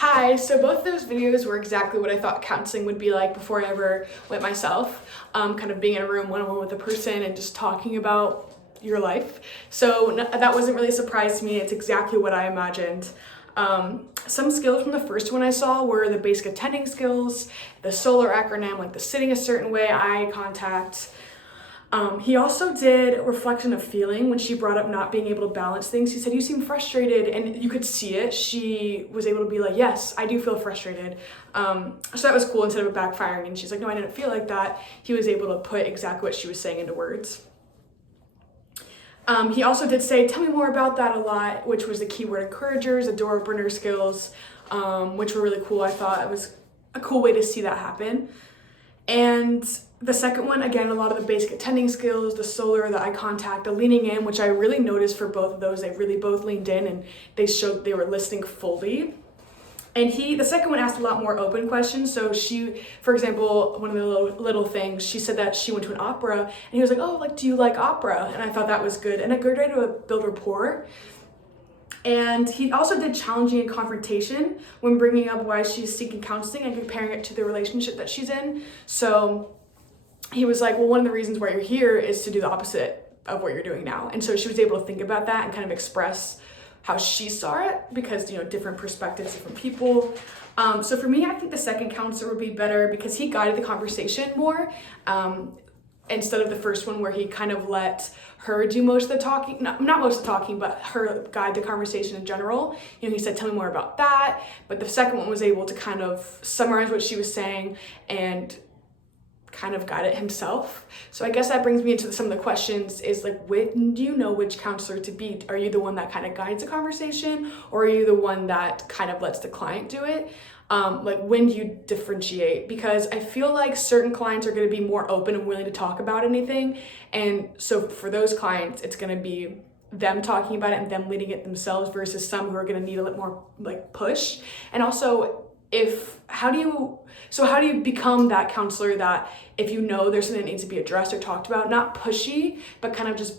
Hi, so both of those videos were exactly what I thought counseling would be like before I ever went myself. Kind of being in a room one-on-one with a person and just talking about your life. So that wasn't really a surprise to me. It's exactly what I imagined. Some skills from the first one I saw were the basic attending skills, the SOLAR acronym, like the sitting a certain way, eye contact. He also did reflection of feeling when she brought up not being able to balance things. He said, "You seem frustrated," and you could see it. She was able to be like, "Yes, I do feel frustrated." So that was cool instead of it backfiring. And she's like, "No, I didn't feel like that." He was able to put exactly what she was saying into words. He also did say, "Tell me more about that," a lot, which was the keyword encouragers, the door opener skills, which were really cool. I thought it was a cool way to see that happen. And the second one, again, a lot of the basic attending skills, the SOLAR, the eye contact, the leaning in, which I really noticed for both of those. They really both leaned in and they showed they were listening fully. And the second one asked a lot more open questions. So she, for example, one of the little things, she said that she went to an opera and he was like, "Oh, like, do you like opera?" And I thought that was good and a good way to build rapport. And he also did challenging and confrontation when bringing up why she's seeking counseling and comparing it to the relationship that she's in. So he was like, "Well, one of the reasons why you're here is to do the opposite of what you're doing now." And so she was able to think about that and kind of express how she saw it because, different perspectives, different people. So for me, I think the second counselor would be better because he guided the conversation more. Instead of the first one where he kind of let her do most of the talking, not most of the talking, but her guide the conversation in general. He said, "Tell me more about that." But the second one was able to kind of summarize what she was saying and kind of guide it himself. So I guess that brings me into some of the questions is like, when do you know which counselor to be? Are you the one that kind of guides the conversation, or are you the one that kind of lets the client do it? Like, when do you differentiate? Because I feel like certain clients are going to be more open and willing to talk about anything. And so for those clients, it's going to be them talking about it and them leading it themselves versus some who are going to need a little more like push. And also, how do you become that counselor that if there's something that needs to be addressed or talked about, not pushy, but kind of just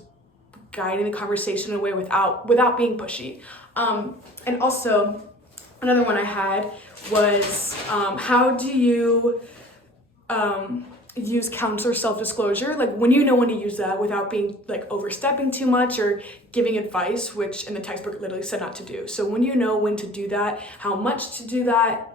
guiding the conversation away without being pushy. And also another one I had was, how do you use counselor self-disclosure, like when to use that without being like overstepping too much or giving advice, which in the textbook literally said not to do. So when when to do that, how much to do that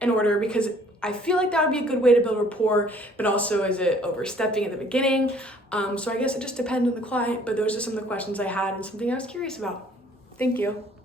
in order, because I feel like that would be a good way to build rapport, but also is it overstepping at the beginning? So I guess it just depends on the client, but those are some of the questions I had and something I was curious about. Thank you.